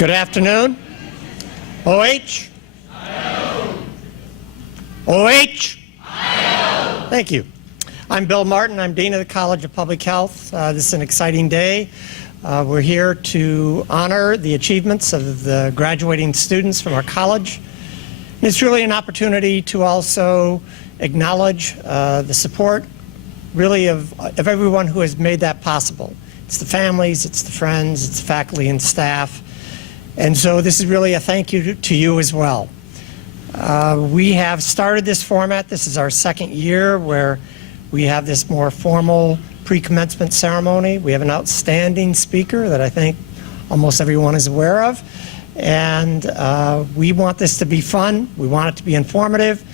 Good afternoon. OH? OH? Thank you. I'm Bill Martin. I'm Dean of the College of Public Health. This is an exciting day. We're here to honor the achievements of the graduating students from our college. And it's really an opportunity to also acknowledge the support really of everyone who has made that possible. It's the families, it's the friends, it's the faculty and staff. And so this is really a thank you to you as well. We have started this format. This is our second year where we have this more formal pre-commencement ceremony. We have an outstanding speaker that I think almost everyone is aware of. And we want this to be fun, we want it to be informative,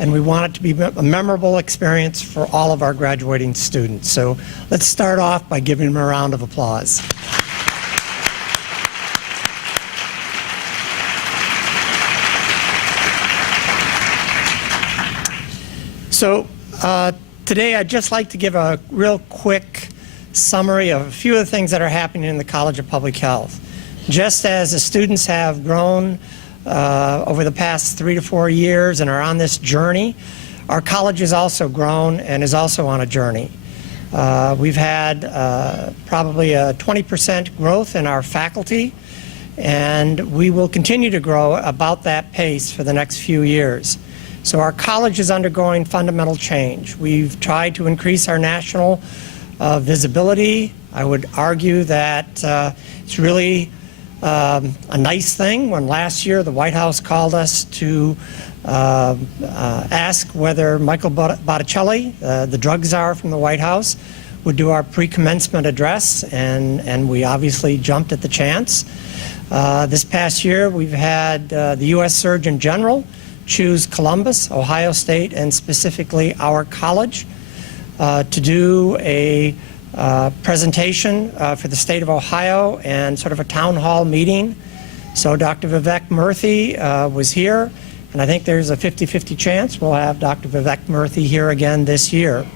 and we want it to be a memorable experience for all of our graduating students. So let's start off by giving them a round of applause. So today I'd just like to give a real quick summary of a few of the things that are happening in the College of Public Health. Just as the students have grown over the past 3 to 4 years and are on this journey, our college has also grown and is also on a journey. We've had probably a 20% growth in our faculty, and we will continue to grow about that pace for the next few years. So our college is undergoing fundamental change. We've tried to increase our national visibility. I would argue that it's really a nice thing when last year the White House called us to ask whether Michael Botticelli, the drug czar from the White House, would do our pre-commencement address, and we obviously jumped at the chance. This past year we've had the U.S. Surgeon General choose Columbus, Ohio State, and specifically our college to do a presentation for the state of Ohio and sort of a town hall meeting. So Dr. Vivek Murthy was here, and I think there's a 50-50 chance we'll have Dr. Vivek Murthy here again this year.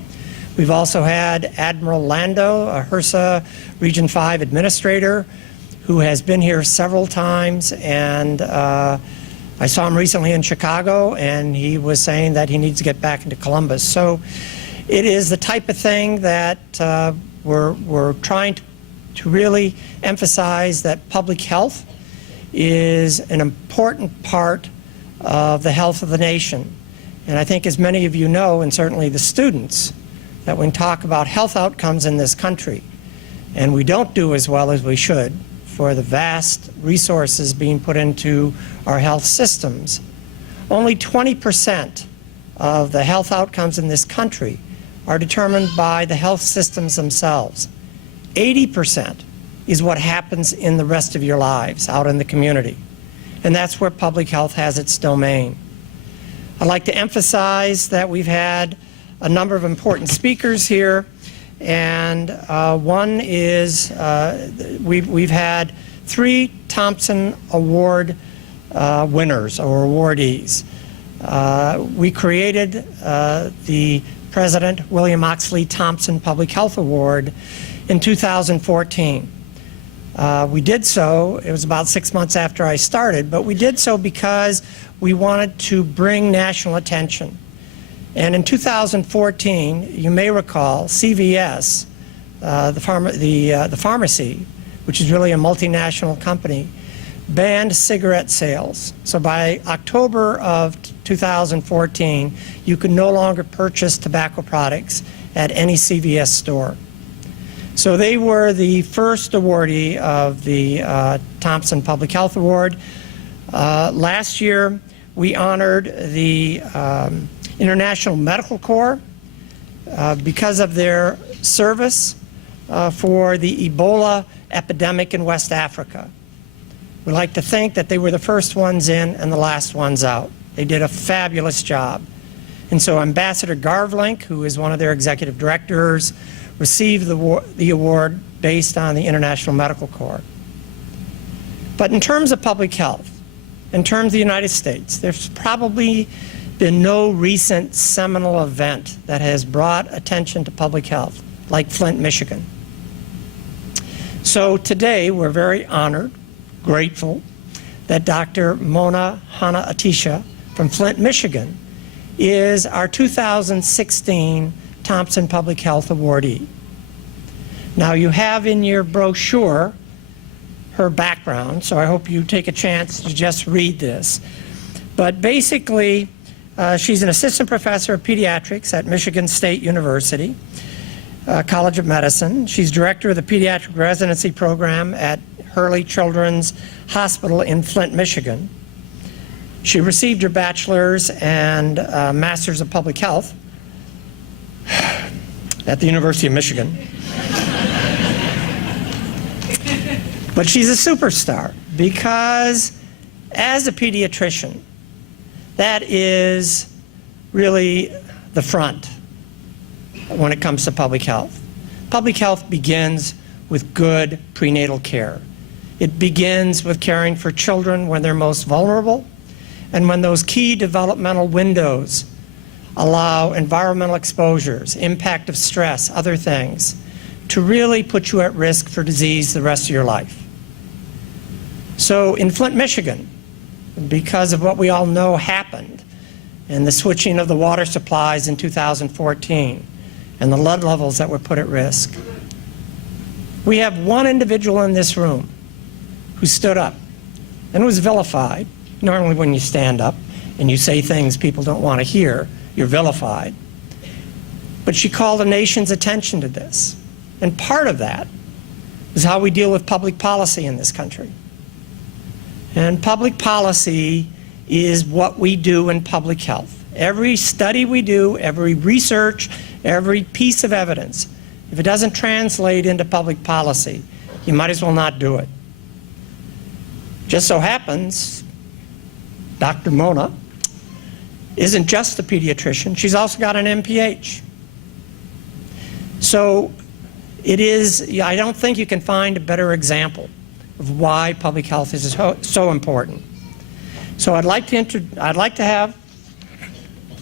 We've also had Admiral Lando, a HRSA Region 5 administrator, who has been here several times, and I saw him recently in Chicago, and he was saying that he needs to get back into Columbus. So it is the type of thing that we're trying to really emphasize that public health is an important part of the health of the nation. And I think, as many of you know, and certainly the students, that when we talk about health outcomes in this country, and we don't do as well as we should for the vast resources being put into our health systems, only 20% of the health outcomes in this country are determined by the health systems themselves. 80% is what happens in the rest of your lives out in the community. And that's where public health has its domain. I'd like to emphasize that we've had a number of important speakers here, and one is we've had 3 Thompson Award winners or awardees. We created the President William Oxley Thompson Public Health Award in 2014. We did so, it was about 6 months after I started, but we did so because we wanted to bring national attention. And in 2014, you may recall, CVS, the pharmacy, which is really a multinational company, banned cigarette sales. So by October of 2014, you could no longer purchase tobacco products at any CVS store. So they were the first awardee of the Thompson Public Health Award. Last year, we honored the International Medical Corps because of their service for the Ebola epidemic in West Africa. We like to think that they were the first ones in and the last ones out. They did a fabulous job. And so Ambassador Garvlink, who is one of their executive directors, received the award based on the International Medical Corps. But in terms of public health, in terms of the United States, there's probably been no recent seminal event that has brought attention to public health like Flint, Michigan. So today we're very honored, grateful that Dr. Mona Hanna-Attisha from Flint, Michigan, is our 2016 Thompson Public Health Awardee. Now, you have in your brochure her background, so I hope you take a chance to just read this. But basically, she's an assistant professor of pediatrics at Michigan State University, College of Medicine. She's director of the pediatric residency program at Hurley Children's Hospital in Flint, Michigan. She received her bachelor's and master's of public health at the University of Michigan. But she's a superstar because as a pediatrician, that is really the front when it comes to public health. Public health begins with good prenatal care. It begins with caring for children when they're most vulnerable and when those key developmental windows allow environmental exposures, impact of stress, other things, to really put you at risk for disease the rest of your life. So in Flint, Michigan, because of what we all know happened and the switching of the water supplies in 2014 and the lead levels that were put at risk, we have one individual in this room who stood up and was vilified. Normally when you stand up and you say things people don't want to hear, you're vilified. But she called the nation's attention to this. And part of that is how we deal with public policy in this country. And public policy is what we do in public health. Every study we do, every research, every piece of evidence, if it doesn't translate into public policy, you might as well not do it. Just so happens, Dr. Mona isn't just a pediatrician, she's also got an MPH. So it is, I don't think you can find a better example of why public health is so important. So I'd like to have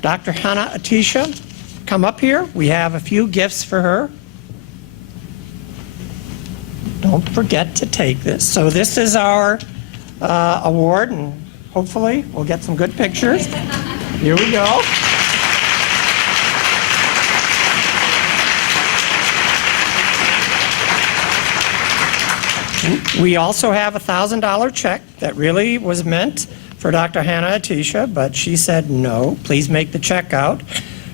Dr. Hanna-Attisha come up here. We have a few gifts for her. Don't forget to take this. So this is our award, and hopefully we'll get some good pictures. Here we go. We also have a $1,000 check that really was meant for Dr. Hanna-Attisha, but she said no, please make the check out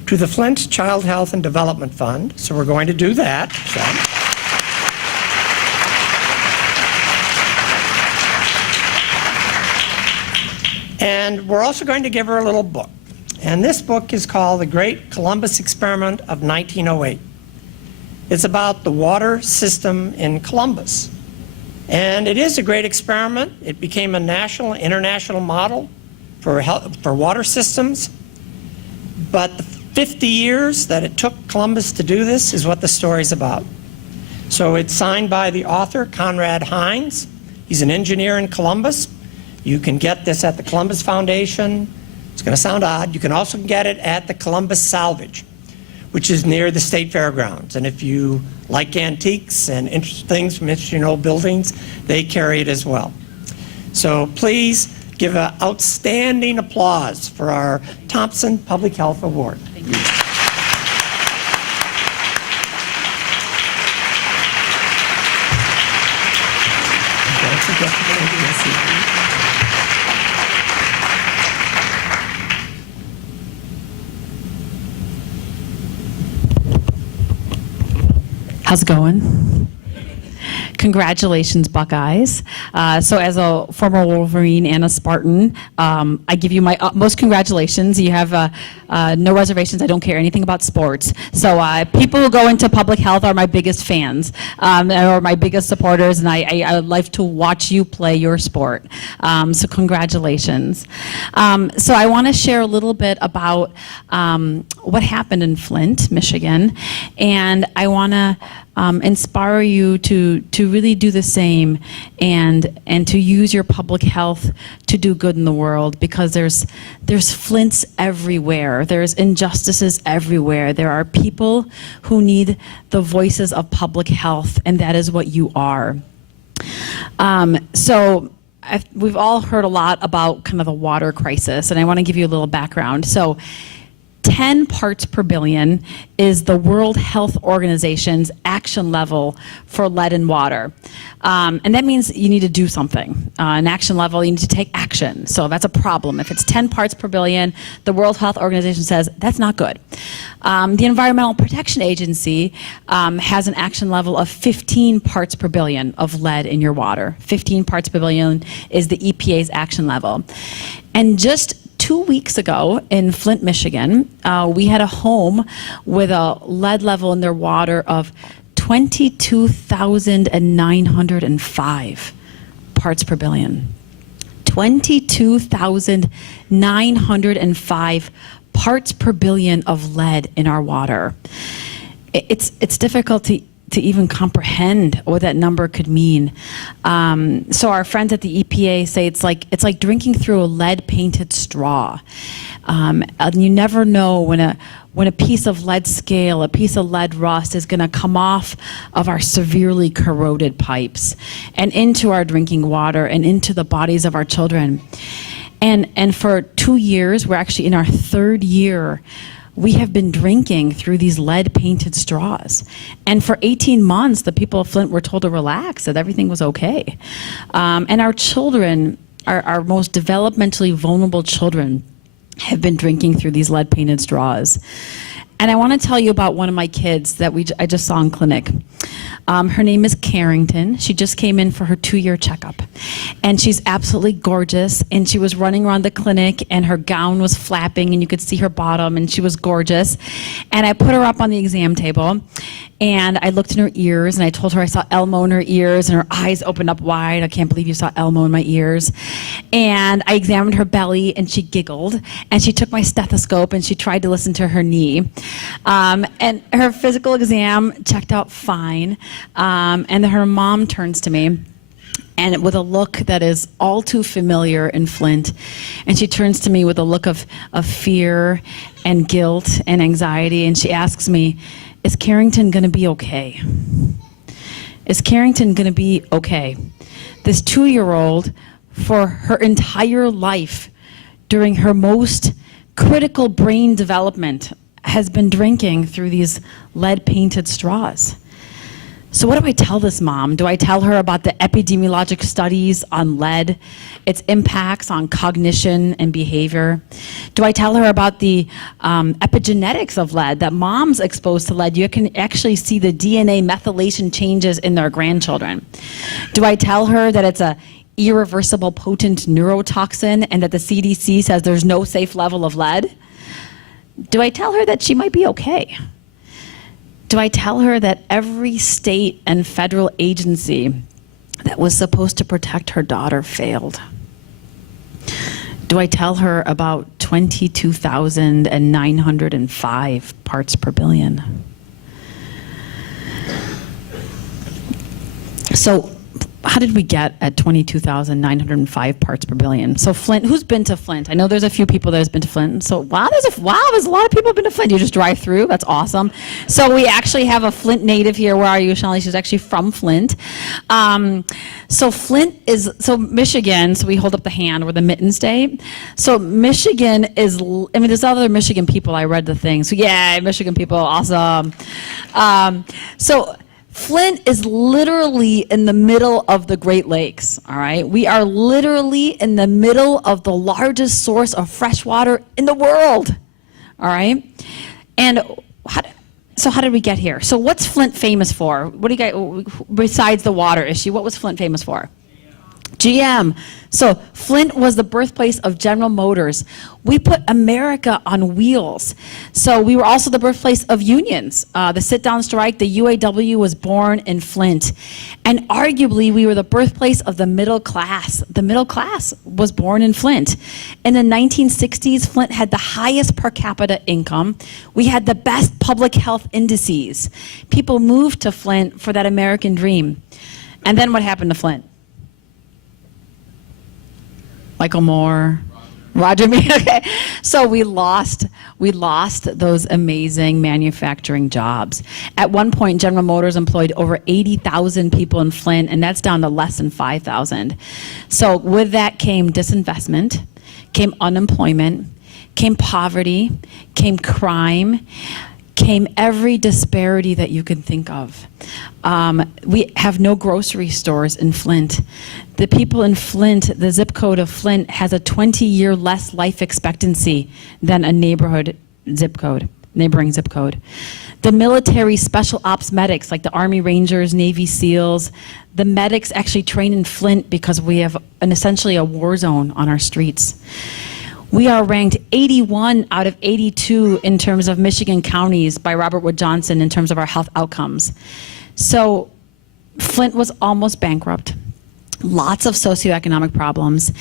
to the Flint Child Health and Development Fund. So we're going to do that. And we're also going to give her a little book. And this book is called The Great Columbus Experiment of 1908. It's about the water system in Columbus. And it is a great experiment. It became a national, international model for water systems. But the 50 years that it took Columbus to do this is what the story's about. So it's signed by the author, Conrad Hines. He's an engineer in Columbus. You can get this at the Columbus Foundation. It's going to sound odd. You can also get it at the Columbus Salvage, which is near the State Fairgrounds. And if you like antiques and interesting things from interesting old buildings, they carry it as well. So please give an outstanding applause for our Thompson Public Health Award. Thank you. Don't forget to go to the seat. How's it going? Congratulations, Buckeyes. So as a former Wolverine and a Spartan, I give you my utmost congratulations. You have no reservations. I don't care anything about sports. So people who go into public health are my biggest fans, or my biggest supporters, and I like to watch you play your sport. So congratulations. So I want to share a little bit about what happened in Flint, Michigan, and I want to inspire you to really do the same and to use your public health to do good in the world, because there's Flints everywhere. There's injustices everywhere. There are people who need the voices of public health, and that is what you are. So we've all heard a lot about kind of the water crisis, and I want to give you a little background. So 10 parts per billion is the World Health Organization's action level for lead in water. And that means you need to do something. An action level, you need to take action. So that's a problem. If it's 10 parts per billion, the World Health Organization says that's not good. The Environmental Protection Agency has an action level of 15 parts per billion of lead in your water. 15 parts per billion is the EPA's action level. And just 2 weeks ago in Flint, Michigan, we had a home with a lead level in their water of 22,905 parts per billion. 22,905 parts per billion of lead in our water. It's difficult to even comprehend what that number could mean. So our friends at the EPA say it's like drinking through a lead-painted straw. And you never know when a piece of lead scale, a piece of lead rust is gonna come off of our severely corroded pipes and into our drinking water and into the bodies of our children. And for 2 years, we're actually in our 3rd year, we have been drinking through these lead-painted straws. And for 18 months, the people of Flint were told to relax, that everything was okay. And our children, our most developmentally vulnerable children, have been drinking through these lead-painted straws. And I want to tell you about one of my kids that I just saw in clinic. Her name is Carrington. She just came in for her 2-year checkup. And she's absolutely gorgeous. And she was running around the clinic and her gown was flapping and you could see her bottom and she was gorgeous. And I put her up on the exam table and I looked in her ears and I told her I saw Elmo in her ears and her eyes opened up wide. I can't believe you saw Elmo in my ears. And I examined her belly and she giggled and she took my stethoscope and she tried to listen to her knee. And her physical exam checked out fine. And then her mom turns to me and with a look that is all too familiar in Flint. And she turns to me with a look of fear and guilt and anxiety. And she asks me, is Carrington gonna be okay? Is Carrington gonna be okay? This 2-year-old, for her entire life, during her most critical brain development, has been drinking through these lead-painted straws. So what do I tell this mom? Do I tell her about the epidemiologic studies on lead, its impacts on cognition and behavior? Do I tell her about the epigenetics of lead, that moms exposed to lead, you can actually see the DNA methylation changes in their grandchildren? Do I tell her that it's a irreversible potent neurotoxin and that the CDC says there's no safe level of lead? Do I tell her that she might be okay? Do I tell her that every state and federal agency that was supposed to protect her daughter failed? Do I tell her about 22,905 parts per billion? So how did we get at 22,905 parts per billion? So Flint, who's been to Flint? I know there's a few people that has been to Flint. So there's a lot of people have been to Flint. You just drive through, that's awesome. So we actually have a Flint native here. Where are you, Shelly? She's actually from Flint. So Michigan, so we hold up the hand, we're the mitten state. So Michigan is, there's other Michigan people, I read the thing. So yeah, Michigan people, awesome. So Flint is literally in the middle of the Great Lakes, all right? We are literally in the middle of the largest source of fresh water in the world, all right? And how did we get here? So what's Flint famous for? What do you guys, besides the water issue, what was Flint famous for? GM. So Flint was the birthplace of General Motors. We put America on wheels. So we were also the birthplace of unions. The sit-down strike, the UAW, was born in Flint. And arguably, we were the birthplace of the middle class. The middle class was born in Flint. In the 1960s, Flint had the highest per capita income. We had the best public health indices. People moved to Flint for that American dream. And then what happened to Flint? Michael Moore, Roger Meade. Okay. So we lost those amazing manufacturing jobs. At one point, General Motors employed over 80,000 people in Flint, and that's down to less than 5,000. So with that came disinvestment, came unemployment, came poverty, came crime, came every disparity that you can think of. We have no grocery stores in Flint. The people in Flint, the zip code of Flint has a 20-year less life expectancy than a neighboring zip code. The military special ops medics, like the Army Rangers, Navy SEALs, the medics actually train in Flint because we have essentially a war zone on our streets. We are ranked 81 out of 82 in terms of Michigan counties by Robert Wood Johnson in terms of our health outcomes. So Flint was almost bankrupt, lots of socioeconomic problems.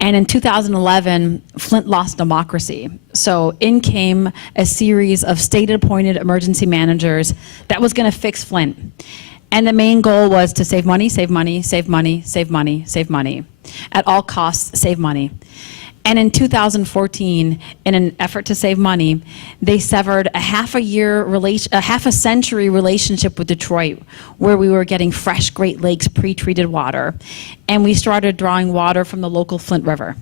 And in 2011, Flint lost democracy. So in came a series of state-appointed emergency managers that was going to fix Flint. And the main goal was to save money, save money, save money, save money, save money. At all costs, save money. And in 2014, in an effort to save money, they severed a half a century relationship with Detroit, where we were getting fresh Great Lakes pre-treated water. And we started drawing water from the local Flint River.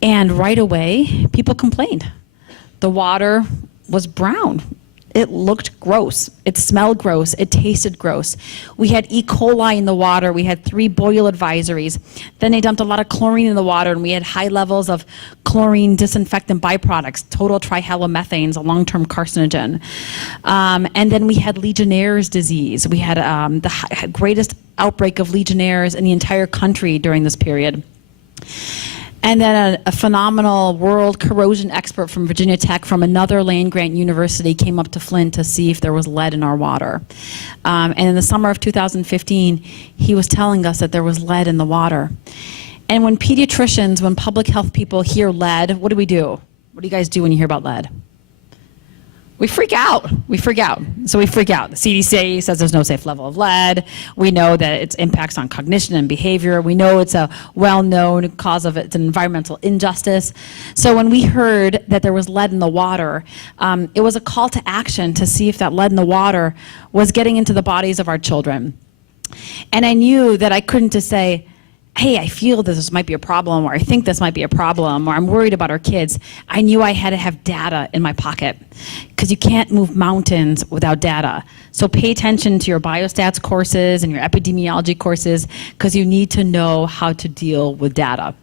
And right away, people complained. The water was brown. It looked gross. It smelled gross. It tasted gross. We had E. coli in the water. We had 3 boil advisories. Then they dumped a lot of chlorine in the water, and we had high levels of chlorine disinfectant byproducts, total trihalomethanes, a long-term carcinogen. And then we had Legionnaire's disease. We had the greatest outbreak of Legionnaire's in the entire country during this period. And then a phenomenal world corrosion expert from Virginia Tech from another land-grant university came up to Flint to see if there was lead in our water. And in the summer of 2015, he was telling us that there was lead in the water. And when pediatricians, when public health people hear lead, what do we do? What do you guys do when you hear about lead? We freak out. We freak out. So we freak out. The CDC says there's no safe level of lead. We know that its impacts on cognition and behavior. We know it's a well-known cause of it's an environmental injustice. So when we heard that there was lead in the water, it was a call to action to see if that lead in the water was getting into the bodies of our children. And I knew that I couldn't just say, hey, I feel this might be a problem, or I think this might be a problem, or I'm worried about our kids. I knew I had to have data in my pocket, because you can't move mountains without data. So pay attention to your biostats courses and your epidemiology courses, because you need to know how to deal with data.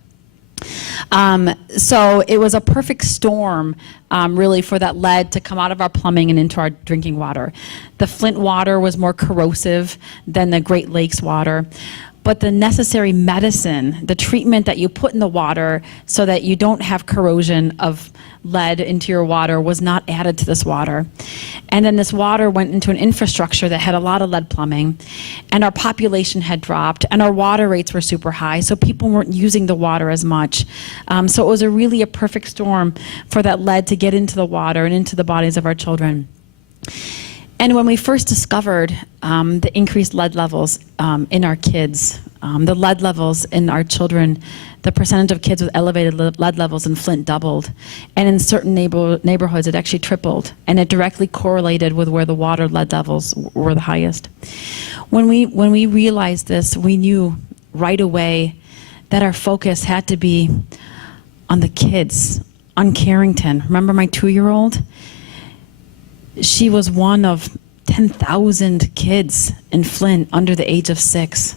So it was a perfect storm, really, for that lead to come out of our plumbing and into our drinking water. The Flint water was more corrosive than the Great Lakes water. But the necessary medicine, the treatment that you put in the water so that you don't have corrosion of lead into your water, was not added to this water. And then this water went into an infrastructure that had a lot of lead plumbing, and our population had dropped, and our water rates were super high, so people weren't using the water as much. So it was really a perfect storm for that lead to get into the water and into the bodies of our children. And when we first discovered the increased lead levels in our kids, the lead levels in our children, the percentage of kids with elevated lead levels in Flint doubled. And in certain neighborhoods, it actually tripled. And it directly correlated with where the water lead levels were the highest. When we realized this, we knew right away that our focus had to be on the kids, on Carrington. Remember my 2-year-old? She was one of 10,000 kids in Flint under the age of 6.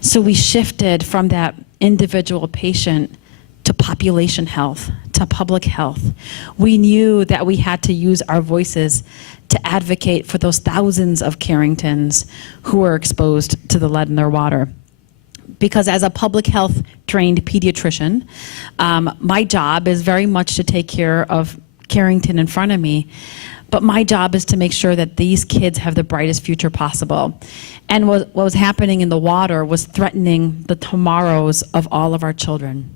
So we shifted from that individual patient to population health, to public health. We knew that we had to use our voices to advocate for those thousands of Carringtons who were exposed to the lead in their water. Because as a public health trained pediatrician, my job is very much to take care of Carrington in front of me, but my job is to make sure that these kids have the brightest future possible. And what was happening in the water was threatening the tomorrows of all of our children.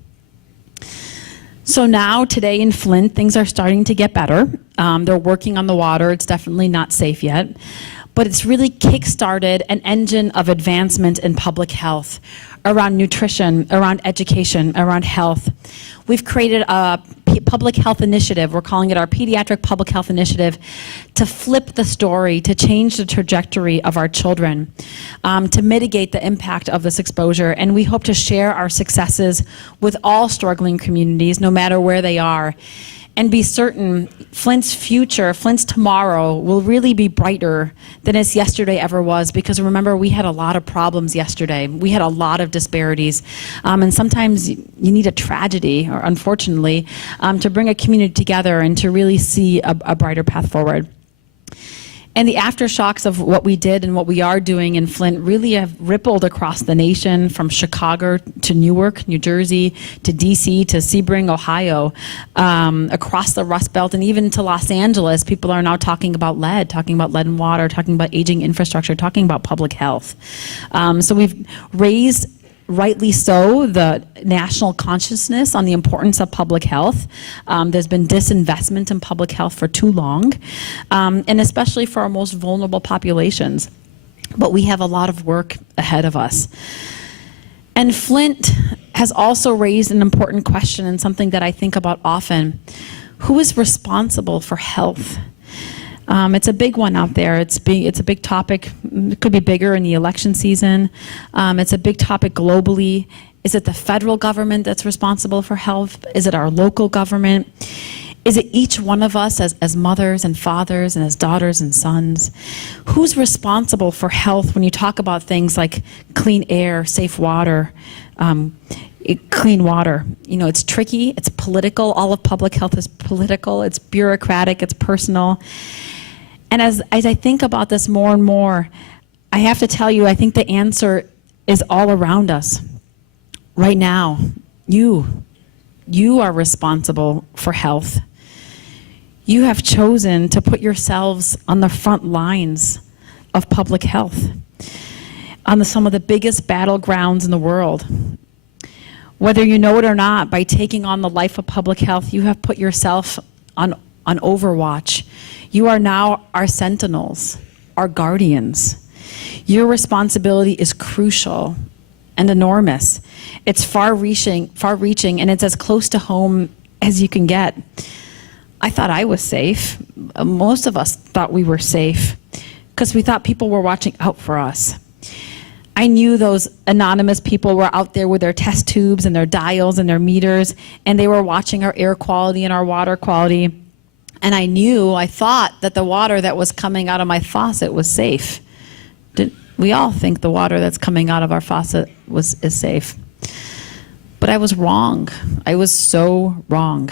So now, today in Flint, things are starting to get better. They're working on the water. It's definitely not safe yet. but it's really kickstarted an engine of advancement in public health around nutrition, around education, around health. We've created a public health initiative. We're calling it our Pediatric Public Health Initiative to flip the story, to change the trajectory of our children, to mitigate the impact of this exposure. And we hope to share our successes with all struggling communities, no matter where they are. And be certain Flint's future, Flint's tomorrow will really be brighter than its yesterday ever was, because remember, we had a lot of problems yesterday. We had a lot of disparities. And sometimes you need a tragedy, or unfortunately, to bring a community together and to really see a brighter path forward. And the aftershocks of what we did and what we are doing in Flint really have rippled across the nation, from Chicago to Newark, New Jersey, to DC, to Sebring, Ohio, across the Rust Belt, and even to Los Angeles. People are now talking about lead in water, talking about aging infrastructure, talking about public health. So we've raised, rightly so, the national consciousness on the importance of public health. There's been disinvestment in public health for too long, and especially for our most vulnerable populations. But we have a lot of work ahead of us. And Flint has also raised an important question, and something that I think about often. Who is responsible for health? It's a big one out there. It's a big topic. It could be bigger in the election season. It's a big topic globally. Is it the federal government that's responsible for health? Is it our local government? Is it each one of us as mothers and fathers and as daughters and sons? Who's responsible for health when you talk about things like clean air, safe water, clean water? You know, it's tricky, it's political. All of public health is political, it's bureaucratic, it's personal. And as I think about this more and more, I have to tell you, I think the answer is all around us. Right now, you are responsible for health. You have chosen to put yourselves on the front lines of public health, on some of the biggest battlegrounds in the world. Whether you know it or not, by taking on the life of public health, you have put yourself on overwatch. You are now our sentinels, our guardians. Your responsibility is crucial and enormous. It's far-reaching, and it's as close to home as you can get. I thought I was safe. Most of us thought we were safe because we thought people were watching out for us. I knew those anonymous people were out there with their test tubes and their dials and their meters, and they were watching our air quality and our water quality. And I thought that the water that was coming out of my faucet was safe. We all think the water that's coming out of our faucet is safe. But I was wrong. I was so wrong.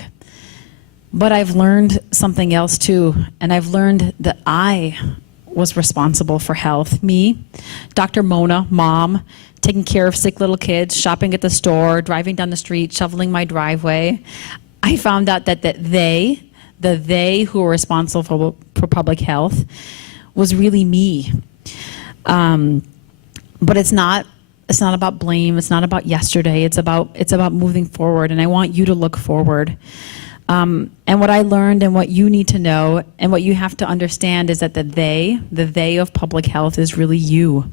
But I've learned something else too, and I've learned that I was responsible for health. Me, Dr. Mona, mom, taking care of sick little kids, shopping at the store, driving down the street, shoveling my driveway. I found out that the they who were responsible for public health was really me. But it's not about blame. It's not about yesterday. It's about moving forward. And I want you to look forward. And what I learned, and what you need to know, and what you have to understand, is that the they of public health is really you.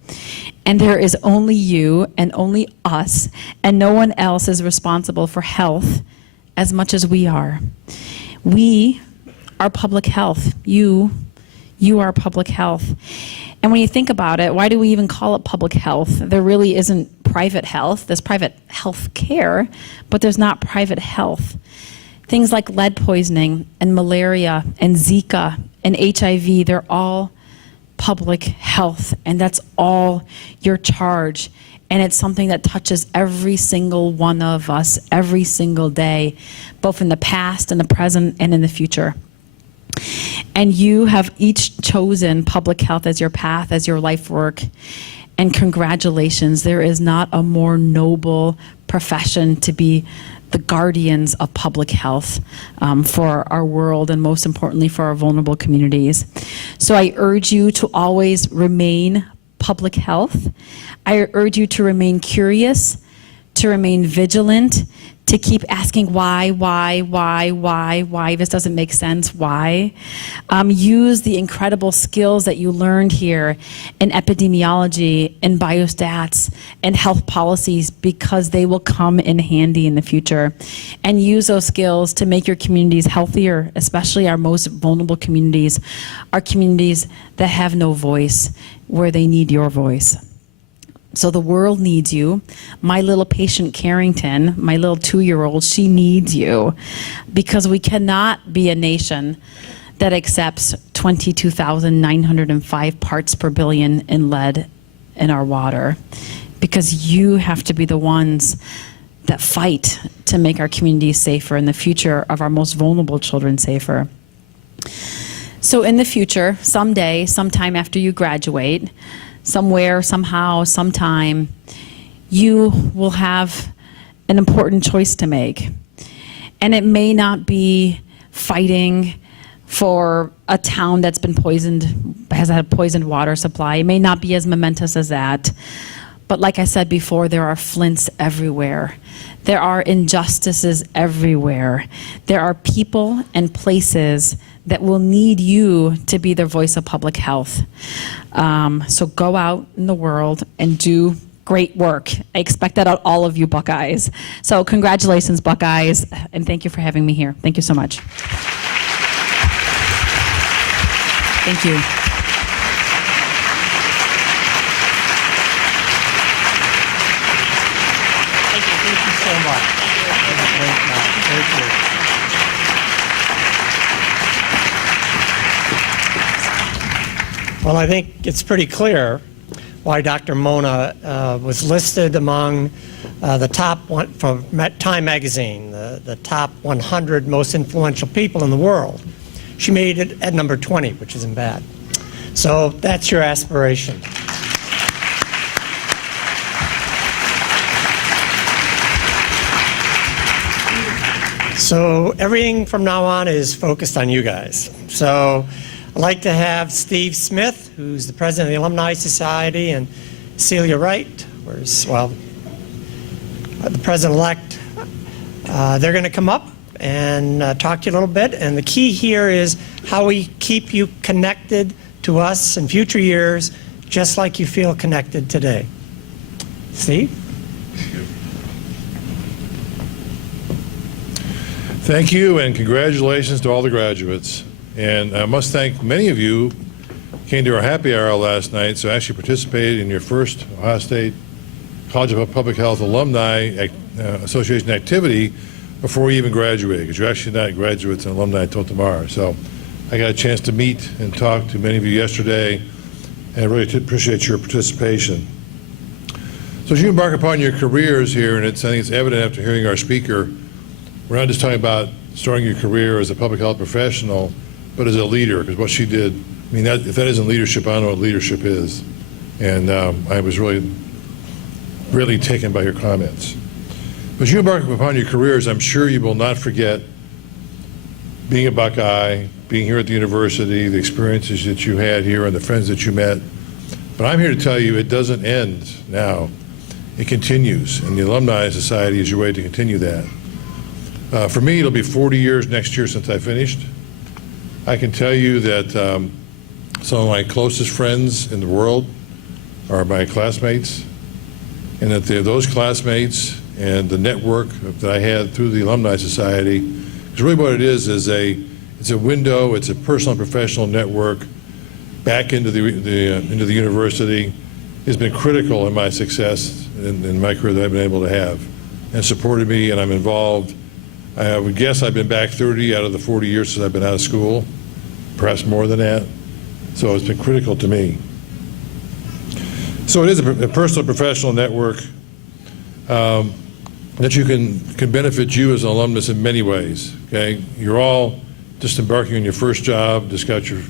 And there is only you and only us, and no one else is responsible for health as much as we are. We are public health. You are public health. And when you think about it, why do we even call it public health? There really isn't private health. There's private health care, but there's not private health. Things like lead poisoning and malaria and Zika and HIV, they're all public health, and that's all your charge. And it's something that touches every single one of us every single day, both in the past, in the present, and in the future. And you have each chosen public health as your path, as your life work. And congratulations, there is not a more noble profession to be the guardians of public health for our world, and most importantly for our vulnerable communities. So I urge you to always remain public health. I urge you to remain curious, to remain vigilant, to keep asking why, this doesn't make sense, why. Use the incredible skills that you learned here in epidemiology, in biostats, and health policies, because they will come in handy in the future. And use those skills to make your communities healthier, especially our most vulnerable communities, our communities that have no voice, where they need your voice. So the world needs you. My little patient Carrington, my little 2-year-old, she needs you, because we cannot be a nation that accepts 22,905 parts per billion in lead in our water, because you have to be the ones that fight to make our communities safer and the future of our most vulnerable children safer. So in the future, someday, sometime after you graduate, somewhere, somehow, sometime, you will have an important choice to make. And it may not be fighting for a town that's been poisoned, has had a poisoned water supply. It may not be as momentous as that. But like I said before, there are flints everywhere. There are injustices everywhere. There are people and places that will need you to be their voice of public health. So go out in the world and do great work. I expect that out all of you Buckeyes. So congratulations, Buckeyes, and thank you for having me here. Thank you so much. Thank you. Thank you so much. Thank you. Well, I think it's pretty clear why Dr. Mona was listed among the top one from Time magazine, the top 100 most influential people in the world. She made it at number 20, which isn't bad. So that's your aspiration. So everything from now on is focused on you guys. So I'd like to have Steve Smith, who's the president of the Alumni Society, and Celia Wright, the president-elect. They're going to come up and talk to you a little bit. And the key here is how we keep you connected to us in future years, just like you feel connected today. Steve? Thank you, and congratulations to all the graduates. And I must thank many of you came to our happy hour last night, so actually participated in your first Ohio State College of Public Health Alumni Association activity before you even graduated, because you're actually not graduates and alumni until tomorrow. So I got a chance to meet and talk to many of you yesterday, and I really appreciate your participation. So as you embark upon your careers here, and I think it's evident after hearing our speaker, we're not just talking about starting your career as a public health professional, but as a leader, because what she did, I mean, if that isn't leadership, I don't know what leadership is. And I was really taken by your comments. But as you embark upon your careers, I'm sure you will not forget being a Buckeye, being here at the university, the experiences that you had here and the friends that you met. But I'm here to tell you it doesn't end now. It continues, and the Alumni Society is your way to continue that. For me, it'll be 40 years next year since I finished. I can tell you that some of my closest friends in the world are my classmates, and that those classmates and the network that I had through the Alumni Society, because really what it is it's a window, it's a personal and professional network back into the university. Has been critical in my success in my career that I've been able to have, and supported me, and I'm involved. I would guess I've been back 30 out of the 40 years since I've been out of school, perhaps more than that. So it's been critical to me. So it is a personal professional network that you can benefit you as an alumnus in many ways. Okay, you're all just embarking on your first job. Just got your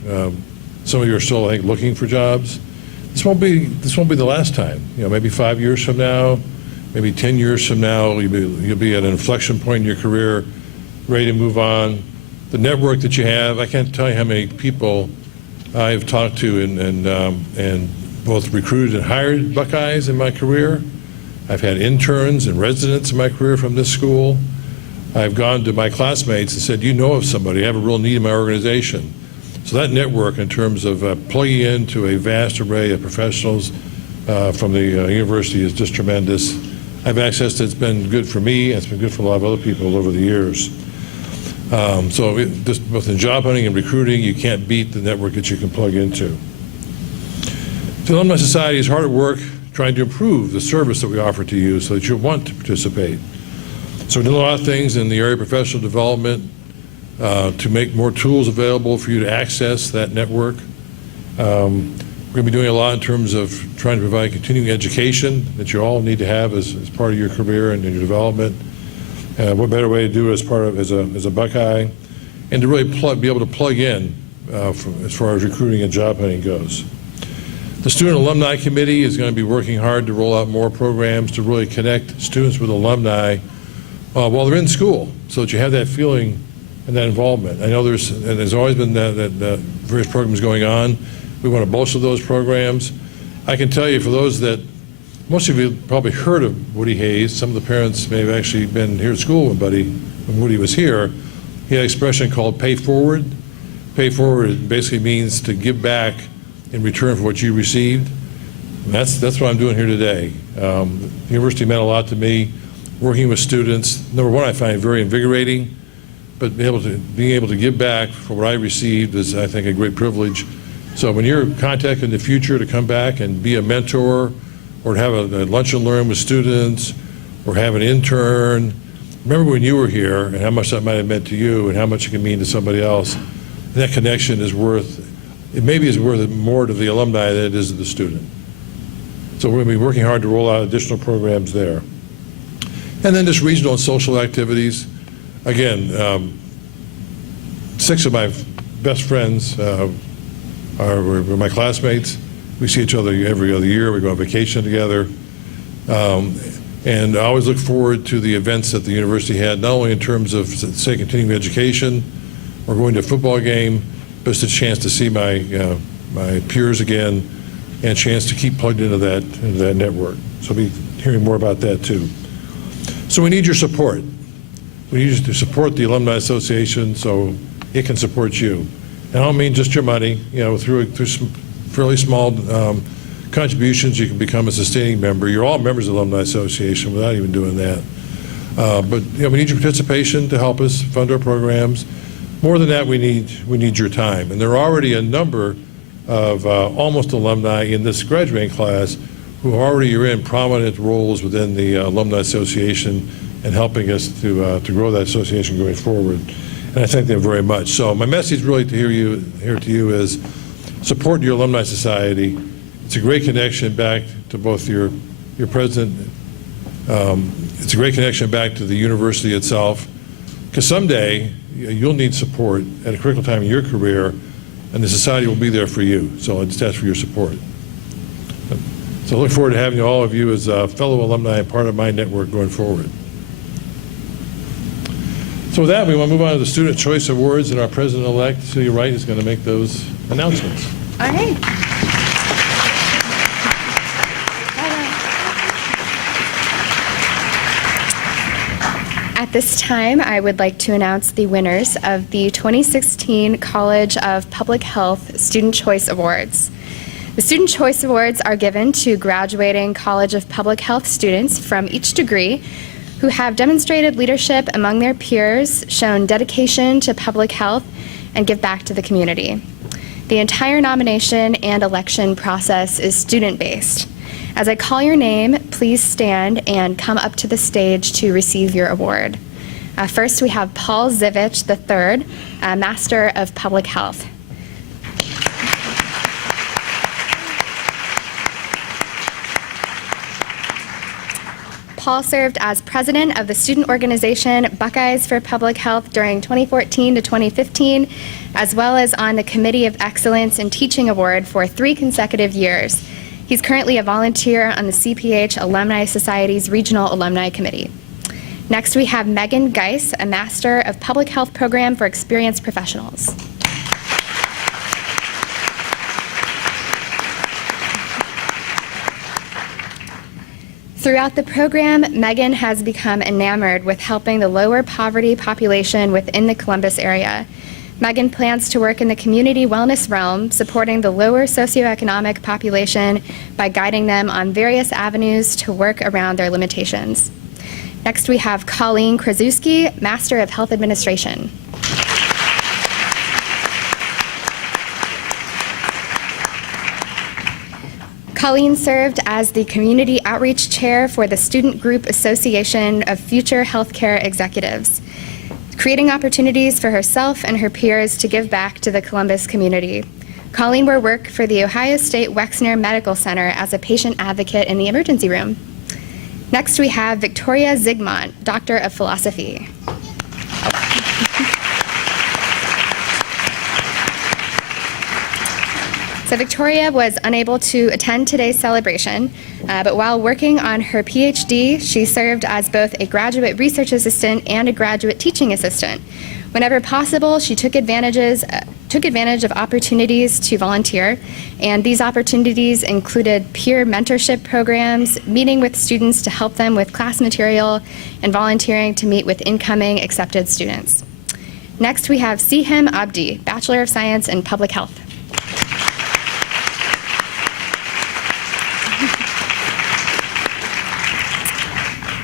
some of you are still, I think, looking for jobs. This won't be the last time. You know, maybe 5 years from now, maybe 10 years from now, you'll be at an inflection point in your career, ready to move on. The network that you have, I can't tell you how many people I've talked to and both recruited and hired Buckeyes in my career. I've had interns and residents in my career from this school. I've gone to my classmates and said, you know of somebody, I have a real need in my organization. So that network in terms of plugging into a vast array of professionals from the university is just tremendous. I've accessed it. It's been good for me, and it's been good for a lot of other people over the years. Just both in job hunting and recruiting, you can't beat the network that you can plug into. The Alumni Society is hard at work trying to improve the service that we offer to you so that you'll want to participate. So we're doing a lot of things in the area of professional development to make more tools available for you to access that network. We're going to be doing a lot in terms of trying to provide continuing education that you all need to have as part of your career and in your development. What better way to do it as a Buckeye, and to really be able to plug in as far as recruiting and job hunting goes. The Student Alumni Committee is going to be working hard to roll out more programs to really connect students with alumni while they're in school, so that you have that feeling and that involvement. I know there's always been that various programs going on. We want to bolster those programs. I can tell you, for those that, most of you probably heard of Woody Hayes. Some of the parents may have actually been here at school when Woody was here. He had an expression called pay forward. Pay forward basically means to give back in return for what you received. And that's what I'm doing here today. The university meant a lot to me. Working with students, number one, I find it very invigorating, but being able to give back for what I received is, I think, a great privilege. So when you're contacted in the future to come back and be a mentor, or to have a lunch and learn with students, or have an intern, remember when you were here and how much that might have meant to you and how much it can mean to somebody else. And that connection is worth more to the alumni than it is to the student. So we're going to be working hard to roll out additional programs there. And then just regional and social activities. Again, 6 of my best friends were my classmates. We see each other every other year. We go on vacation together. And I always look forward to the events that the university had, not only in terms of, say, continuing education or going to a football game, but it's a chance to see my peers again and a chance to keep plugged into that network. So we'll be hearing more about that too. So we need your support. We need you to support the Alumni Association so it can support you. And I don't mean just your money. Through some fairly small contributions, you can become a sustaining member. You're all members of the Alumni Association without even doing that. But we need your participation to help us fund our programs. More than that, we need your time. And there are already a number of almost alumni in this graduating class who already are in prominent roles within the Alumni Association and helping us to grow that association going forward. And I thank them very much. So my message really to you is support your Alumni Society. It's a great connection back to both your president. It's a great connection back to the university itself, because someday you'll need support at a critical time in your career, and the society will be there for you. So I just ask for your support. So I look forward to having all of you as fellow alumni and part of my network going forward. So with that, we want to move on to the Student Choice Awards, and our president-elect, Celia Wright, is going to make those announcements. All right. At this time, I would like to announce the winners of the 2016 College of Public Health Student Choice Awards. The Student Choice Awards are given to graduating College of Public Health students from each degree who have demonstrated leadership among their peers, shown dedication to public health, and give back to the community. The entire nomination and election process is student-based. As I call your name, please stand and come up to the stage to receive your award. First, we have Paul Zivich III, Master of Public Health. Paul served as president of the student organization Buckeyes for Public Health during 2014 to 2015, as well as on the Committee of Excellence in Teaching Award for 3 consecutive years. He's currently a volunteer on the CPH Alumni Society's Regional Alumni Committee. Next, we have Megan Geis, a Master of Public Health Program for Experienced Professionals. Throughout the program, Megan has become enamored with helping the lower poverty population within the Columbus area. Megan plans to work in the community wellness realm, supporting the lower socioeconomic population by guiding them on various avenues to work around their limitations. Next, we have Colleen Krasuski, Master of Health Administration. Colleen served as the Community Outreach Chair for the Student Group Association of Future Healthcare Executives, creating opportunities for herself and her peers to give back to the Columbus community. Colleen will work for the Ohio State Wexner Medical Center as a patient advocate in the emergency room. Next, we have Victoria Zigmont, Doctor of Philosophy. So Victoria was unable to attend today's celebration, but while working on her PhD, she served as both a graduate research assistant and a graduate teaching assistant. Whenever possible, she took advantage of opportunities to volunteer, and these opportunities included peer mentorship programs, meeting with students to help them with class material, and volunteering to meet with incoming accepted students. Next, we have Siham Abdi, Bachelor of Science in Public Health.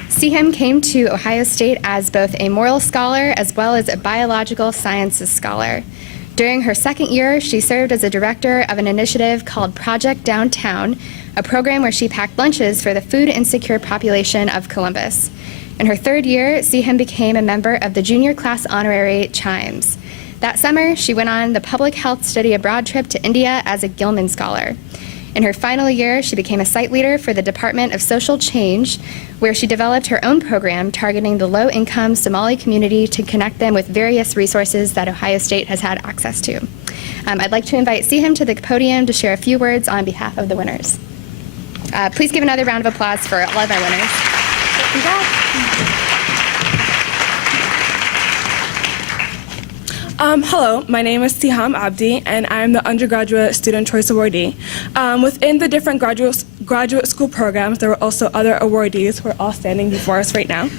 Siham came to Ohio State as both a moral scholar as well as a biological sciences scholar. During her second year, she served as a director of an initiative called Project Downtown, a program where she packed lunches for the food insecure population of Columbus. In her third year, Siham became a member of the junior class honorary Chimes. That summer, she went on the public health study abroad trip to India as a Gilman Scholar. In her final year, she became a site leader for the Department of Social Change, where she developed her own program targeting the low-income Somali community to connect them with various resources that Ohio State has had access to. I'd like to invite Siham to the podium to share a few words on behalf of the winners. Please give another round of applause for all of our winners. Congrats. Hello, my name is Siham Abdi, and I am the undergraduate student choice awardee. Within the different graduate school programs, there were also other awardees who are all standing before us right now.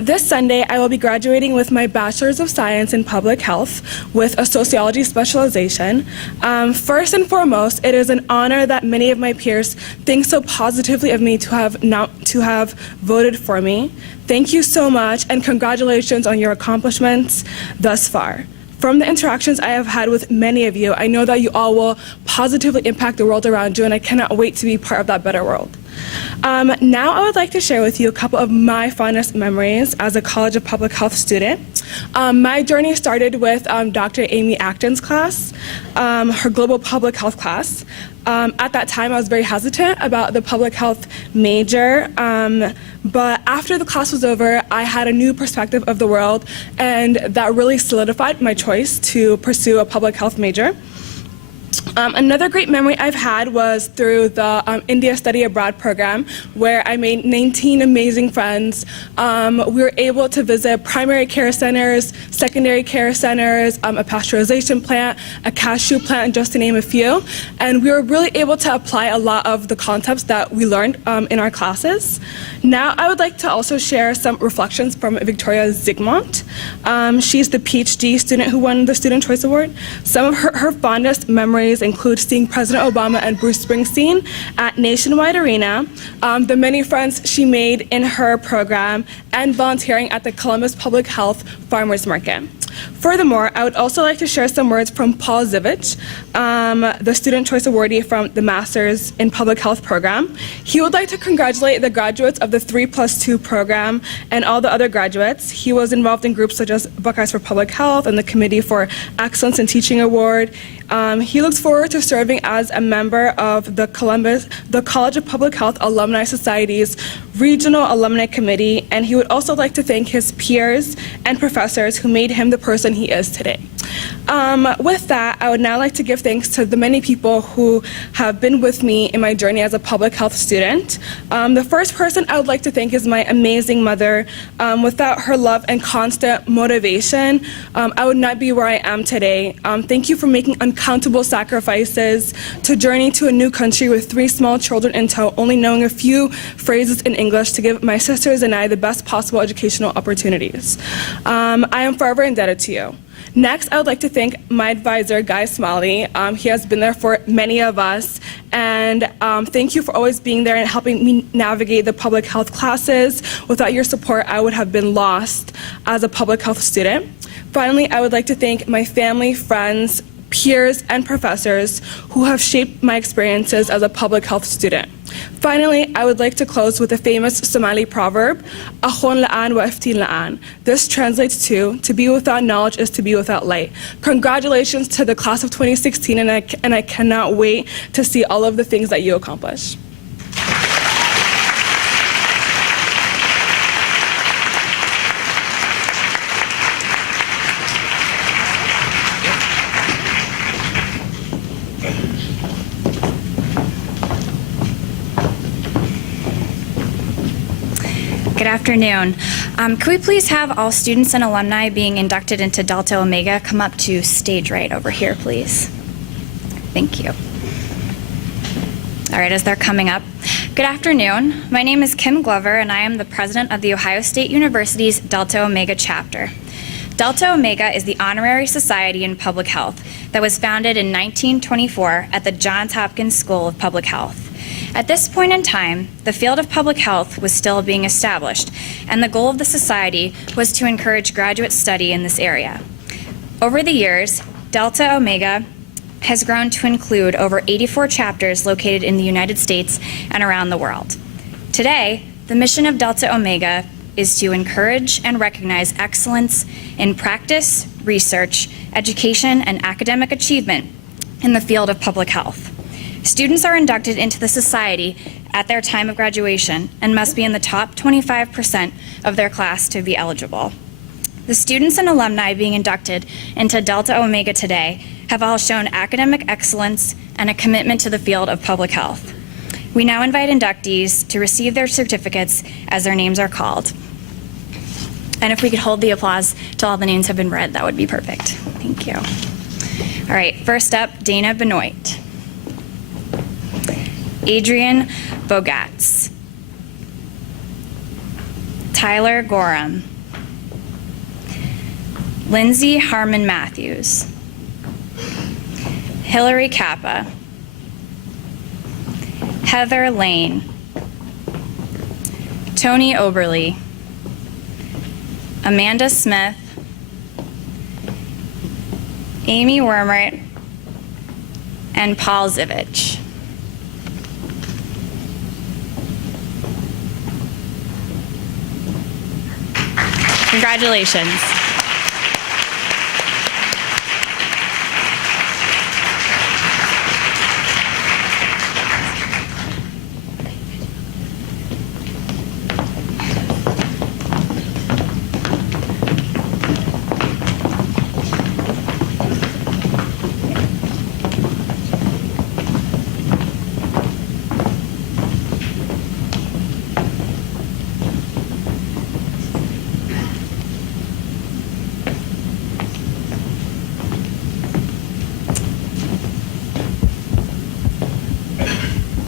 This Sunday, I will be graduating with my Bachelor's of Science in Public Health with a sociology specialization. First and foremost, it is an honor that many of my peers think so positively of me to have voted for me. Thank you so much, and congratulations on your accomplishments thus far. From the interactions I have had with many of you, I know that you all will positively impact the world around you, and I cannot wait to be part of that better world. Now I would like to share with you a couple of my fondest memories as a College of Public Health student. My journey started with Dr. Amy Acton's class, her global public health class. At that time, I was very hesitant about the public health major, but after the class was over, I had a new perspective of the world, and that really solidified my choice to pursue a public health major. Another great memory I've had was through the India Study Abroad program, where I made 19 amazing friends. We were able to visit primary care centers, secondary care centers, a pasteurization plant, a cashew plant, just to name a few. And we were really able to apply a lot of the concepts that we learned in our classes. Now I would like to also share some reflections from Victoria Zigmont. She's the PhD student who won the Student Choice Award. Some of her fondest memories include seeing President Obama and Bruce Springsteen at Nationwide Arena, the many friends she made in her program, and volunteering at the Columbus Public Health Farmers Market. Furthermore, I would also like to share some words from Paul Zivich, the Student Choice Awardee from the Masters in Public Health program. He would like to congratulate the graduates of the 3+2 program and all the other graduates. He was involved in groups such as Buckeyes for Public Health and the Committee for Excellence in Teaching Award. He looks forward to serving as a member of the College of Public Health Alumni Society's Regional Alumni Committee, and he would also like to thank his peers and professors who made him the person he is today. With that, I would now like to give thanks to the many people who have been with me in my journey as a public health student. The first person I would like to thank is my amazing mother. Without her love and constant motivation, I would not be where I am today. Thank you for making uncountable sacrifices to journey to a new country with 3 small children in tow, only knowing a few phrases in English to give my sisters and I the best possible educational opportunities. I am forever indebted to you. Next, I would like to thank my advisor, Guy Smalley. He has been there for many of us, and thank you for always being there and helping me navigate the public health classes. Without your support, I would have been lost as a public health student. Finally, I would like to thank my family, friends, peers, and professors who have shaped my experiences as a public health student. Finally, I would like to close with a famous Somali proverb, "Akhon la'an wa iftiin la'an." This translates to be without knowledge is to be without light. Congratulations to the class of 2016, and I cannot wait to see all of the things that you accomplish. Good afternoon. Could we please have all students and alumni being inducted into Delta Omega come up to stage right over here, please? Thank you. All right, as they're coming up. Good afternoon. My name is Kim Glover, and I am the president of the Ohio State University's Delta Omega chapter. Delta Omega is the honorary society in public health that was founded in 1924 at the Johns Hopkins School of Public Health. At this point in time, the field of public health was still being established, and the goal of the society was to encourage graduate study in this area. Over the years, Delta Omega has grown to include over 84 chapters located in the United States and around the world. Today, the mission of Delta Omega is to encourage and recognize excellence in practice, research, education, and academic achievement in the field of public health. Students are inducted into the society at their time of graduation and must be in the top 25% of their class to be eligible. The students and alumni being inducted into Delta Omega today have all shown academic excellence and a commitment to the field of public health. We now invite inductees to receive their certificates as their names are called. And if we could hold the applause till all the names have been read, that would be perfect. Thank you. All right, first up, Dana Benoit. Adrian Bogatz. Tyler Gorham. Lindsay Harmon Matthews. Hillary Kappa. Heather Lane. Tony Oberly. Amanda Smith. Amy Wormert. And Paul Zivich. Congratulations.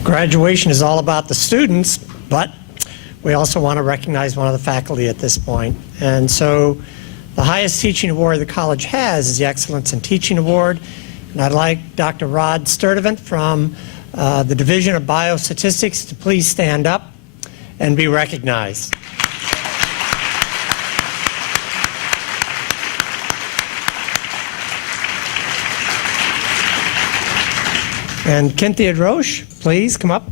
Graduation is all about the students, but we also want to recognize one of the faculty at this point. And so the highest teaching award the college has is the Excellence in Teaching Award. And I'd like Dr. Rod Sturdivant from the Division of Biostatistics to please stand up and be recognized. And Cynthia Drosch, please come up.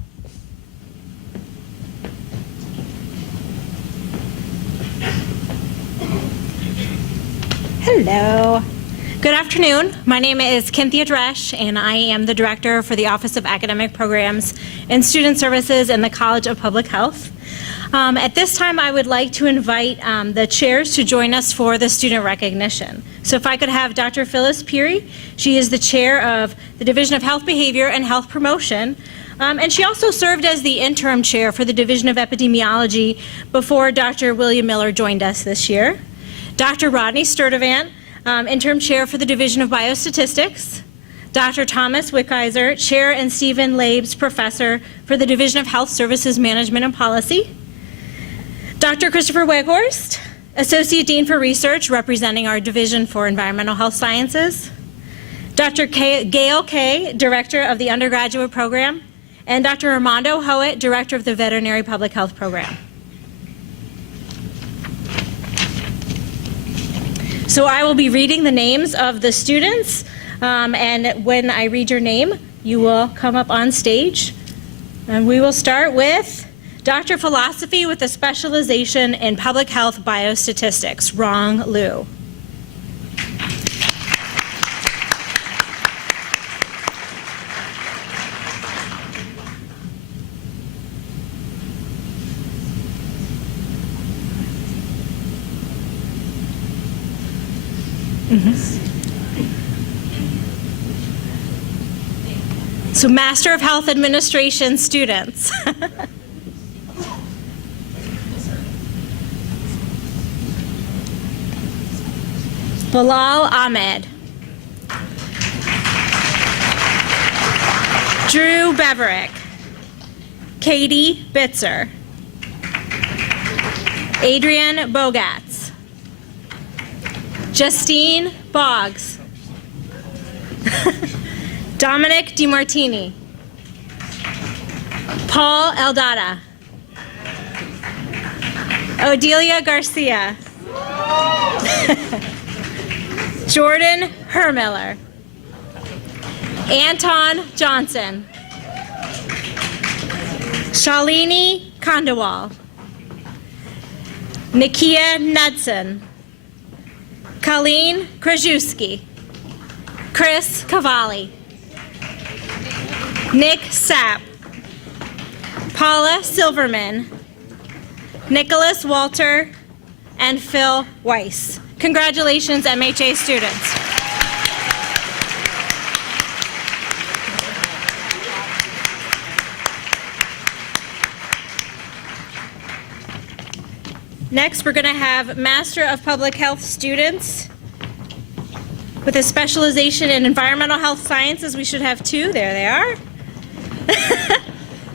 Hello. Good afternoon. My name is Cynthia Dresch, and I am the Director for the Office of Academic Programs and Student Services in the College of Public Health. At this time, I would like to invite the chairs to join us for the student recognition. So if I could have Dr. Phyllis Peary. She is the chair of the Division of Health Behavior and Health Promotion. And she also served as the interim chair for the Division of Epidemiology before Dr. William Miller joined us this year. Dr. Rodney Sturdivant, interim chair for the Division of Biostatistics. Dr. Thomas Wickizer, chair, and Stephen Labes, professor for the Division of Health Services Management and Policy. Dr. Christopher Weghorst, associate dean for research, representing our Division for Environmental Health Sciences. Dr. Gail Kay, director of the undergraduate program. And Dr. Armando Howitt, director of the veterinary public health program. So I will be reading the names of the students, and when I read your name, you will come up on stage. And we will start with Doctor of Philosophy with a specialization in public health biostatistics, Rong Liu. So Master of Health Administration students. Bilal Ahmed. Drew Beverick. Katie Bitzer. Adrian Bogatz. Justine Boggs. Dominic DiMartini. Paul Eldada. Odelia Garcia. Jordan Hermiller. Anton Johnson. Shalini Kandawal. Nikia Knudsen. Colleen Krajewski. Chris Cavalli. Nick Sapp. Paula Silverman. Nicholas Walter, and Phil Weiss. Congratulations, MHA students. Next, we're going to have Master of Public Health students with a specialization in environmental health sciences. We should have two. There they are.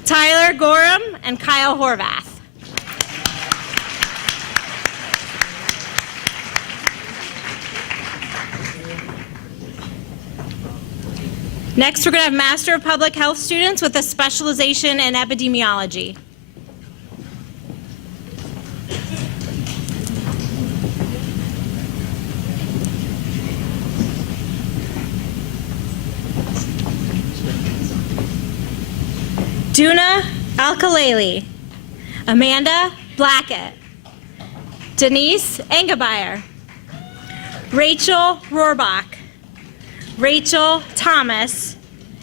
Tyler Gorham and Kyle Horvath. Next, we're going to have Master of Public Health students with a specialization in epidemiology. Duna Alkaleli, Amanda Blackett, Denise Engebeyer, Rachel Rohrbach, Rachel Thomas,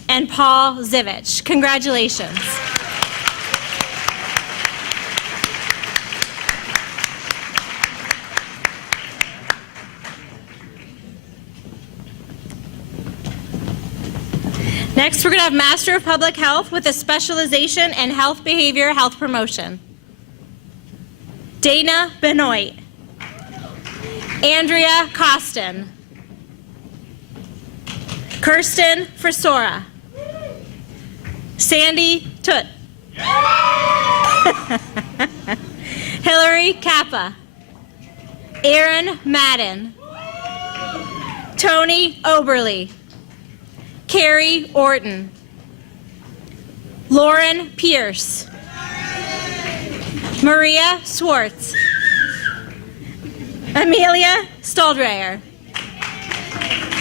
and Paul Zivich. Congratulations. Next, we're going to have Master of Public Health with a specialization in health behavior, health promotion. Dana Benoit, Andrea Costin, Kirsten Frisora, Sandy Toot, Hillary Kappa, Aaron Madden, Tony Oberly, Carrie Orton, Lauren Pierce, Maria Swartz, Amelia Stoldrayer.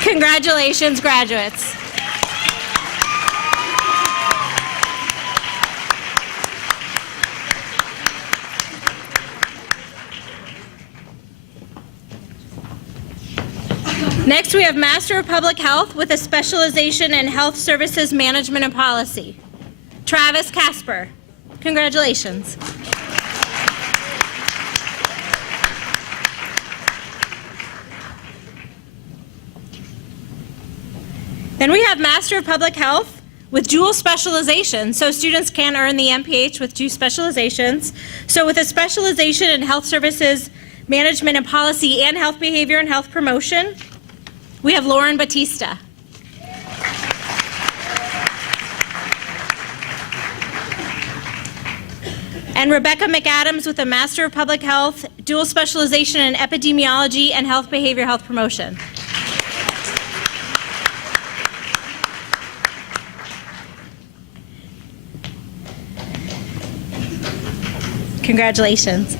Congratulations, graduates. Next, we have Master of Public Health with a specialization in Health Services Management and Policy. Travis Casper. Congratulations. Then we have Master of Public Health with dual specialization. So students can earn the MPH with two specializations. So with a specialization in health services, management and policy, and health behavior and health promotion, we have Lauren Batista. And Rebecca McAdams with a Master of Public Health, dual specialization in epidemiology and health behavior, health promotion. Congratulations.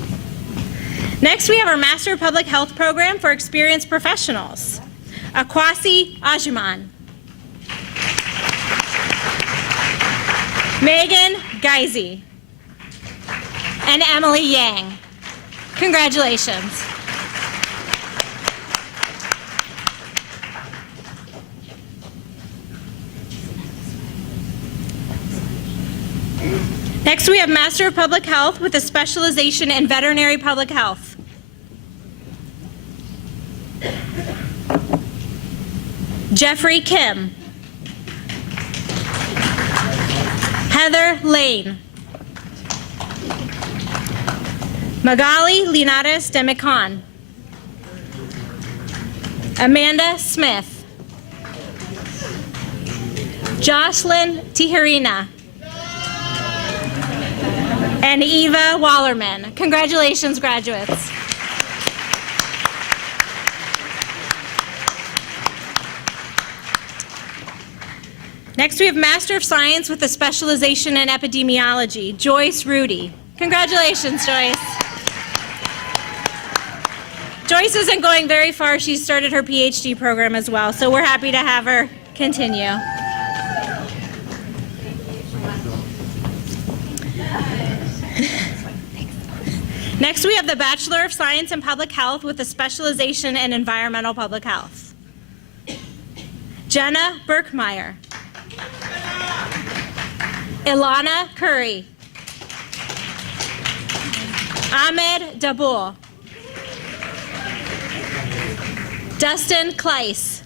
Next, we have our Master of Public Health program for experienced professionals. Akwasi Ajuman. Megan Geisy. And Emily Yang. Congratulations. Next, we have Master of Public Health with a specialization in veterinary public health. Jeffrey Kim. Heather Lane. Magali Linares de Micon. Amanda Smith. Jocelyn Tijerina. And Eva Wallerman. Congratulations, graduates. Next, we have Master of Science with a specialization in epidemiology, Joyce Rudy. Congratulations, Joyce. Joyce isn't going very far. She started her PhD program as well, so we're happy to have her continue. Next, we have the Bachelor of Science in Public Health with a specialization in environmental public health. Jenna Berkmeyer. Ilana Curry. Ahmed Daboul. Dustin Kleiss.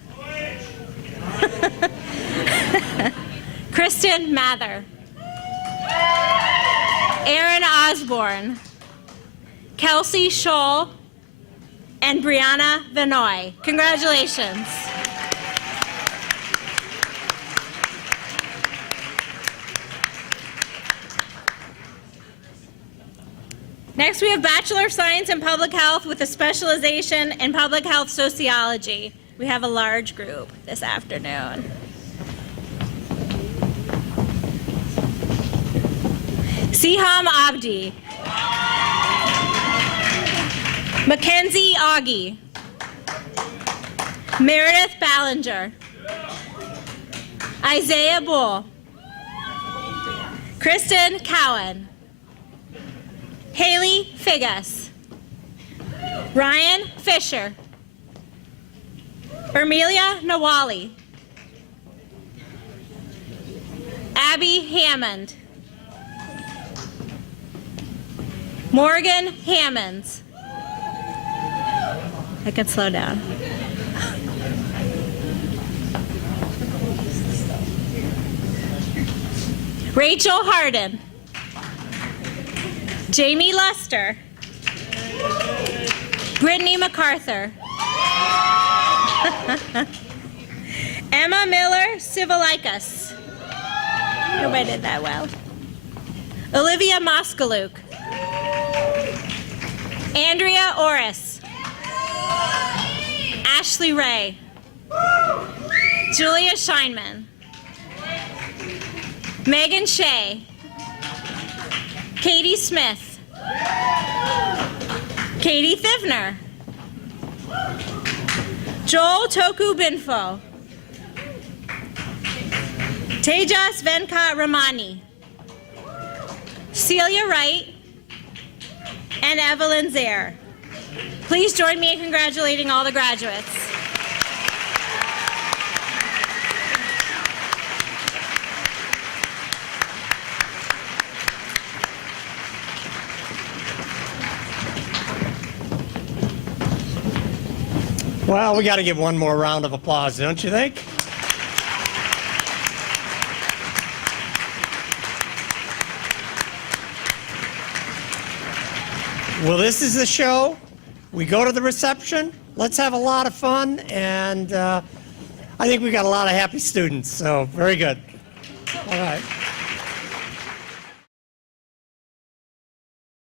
Kristen Mather. Aaron Osborne. Kelsey Scholl. And Brianna Vinoy. Congratulations. Next, we have Bachelor of Science in Public Health with a specialization in Public Health Sociology. We have a large group this afternoon. Siham Abdi. Mackenzie Augie. Meredith Ballinger. Isaiah Bull. Kristen Cowan. Haley Figas. Ryan Fisher. Ermelia Nawali. Abby Hammond. Morgan Hammonds. I can slow down. Rachel Harden. Jamie Lester. Brittany MacArthur. Emma Miller Civilikis. Hope I did that well. Olivia Moskaluk. Andrea Orris. Ashley Ray. Julia Scheinman. Megan Shea. Katie Smith. Katie Thivner. Joel Toku Binfo. Tejas Venkat Ramani. Celia Wright. And Evelyn Zaire. Please join me in congratulating all the graduates. Well, we got to give one more round of applause, don't you think? Well, this is the show. We go to the reception. Let's have a lot of fun, and I think we got a lot of happy students, so very good. All right.